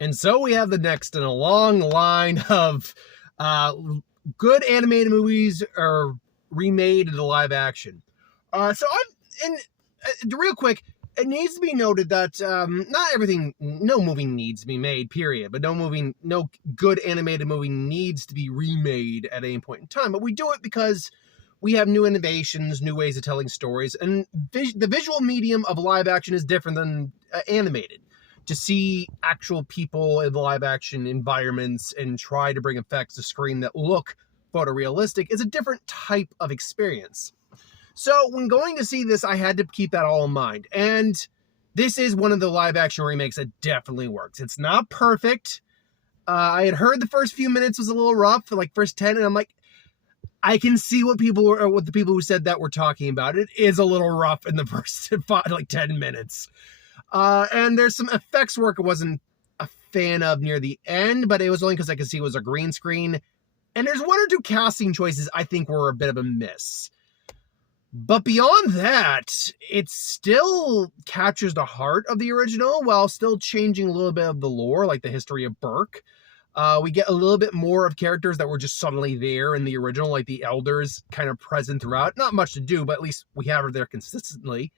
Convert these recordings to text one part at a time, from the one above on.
And so we have the next in a long line of uh, good animated movies are remade into live action. Real quick, it needs to be noted that not everything, no movie needs to be made, period. But no good animated movie needs to be remade at any point in time. But we do it because we have new innovations, new ways of telling stories, and the visual medium of live action is different than animated. To see actual people in the live action environments and try to bring effects to screen that look photorealistic is a different type of experience. So when going to see this, I had to keep that all in mind. And this is one of the live action remakes that definitely works. It's not perfect. I had heard the first few minutes was a little rough, like first 10, and I'm like, I can see what the people who said that were talking about. It is a little rough in the first 10 minutes. And there's some effects work I wasn't a fan of near the end, but it was only because I could see it was a green screen. And there's one or two casting choices I think were a bit of a miss. But beyond that, it still captures the heart of the original while still changing a little bit of the lore, like the history of Berk. We get a little bit more of characters that were just suddenly there in the original, like the elders kind of present throughout. Not much to do, but at least we have her there consistently.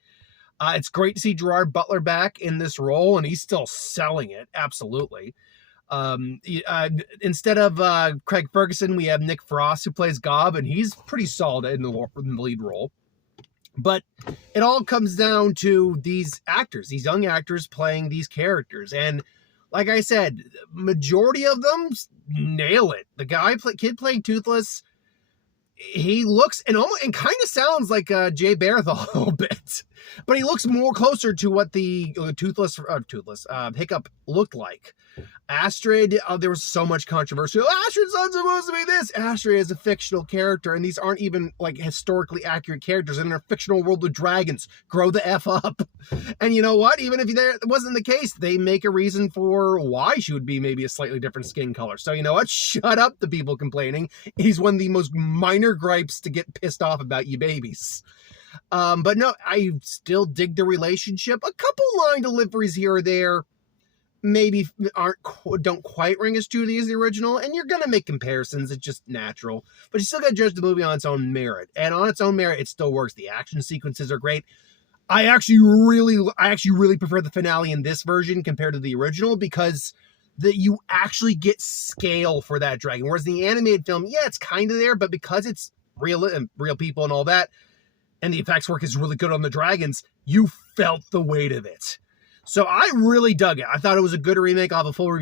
It's great to see Gerard Butler back in this role, and he's still selling it, absolutely. Instead of Craig Ferguson, we have Nick Frost, who plays Gob, and he's pretty solid in the lead role. But it all comes down to these actors, these young actors playing these characters. And like I said, majority of them nail it. The kid playing Toothless, he looks and kind of sounds like Jay Baruchel a little bit, but he looks more closer to what the Hiccup looked like. Astrid, there was so much controversy. Astrid's not supposed to be this. Astrid is a fictional character, and these aren't even like historically accurate characters in their fictional world of dragons. Grow the F up. And you know what? Even if that wasn't the case, they make a reason for why she would be maybe a slightly different skin color. So you know what? Shut up, the people complaining. He's one of the most minor gripes to get pissed off about, you babies. But no, I still dig the relationship. A couple line deliveries here or there maybe don't quite ring as true as the original, and you're gonna make comparisons. It's just natural, but you still gotta judge the movie on its own merit, and on its own merit, it still works. The action sequences are great. I actually really prefer the finale in this version compared to the original because you actually get scale for that dragon, whereas the animated film, yeah, it's kind of there, but because it's real people and all that, and the effects work is really good on the dragons, you felt the weight of it. So I really dug it. I thought it was a good remake. I'll have a full review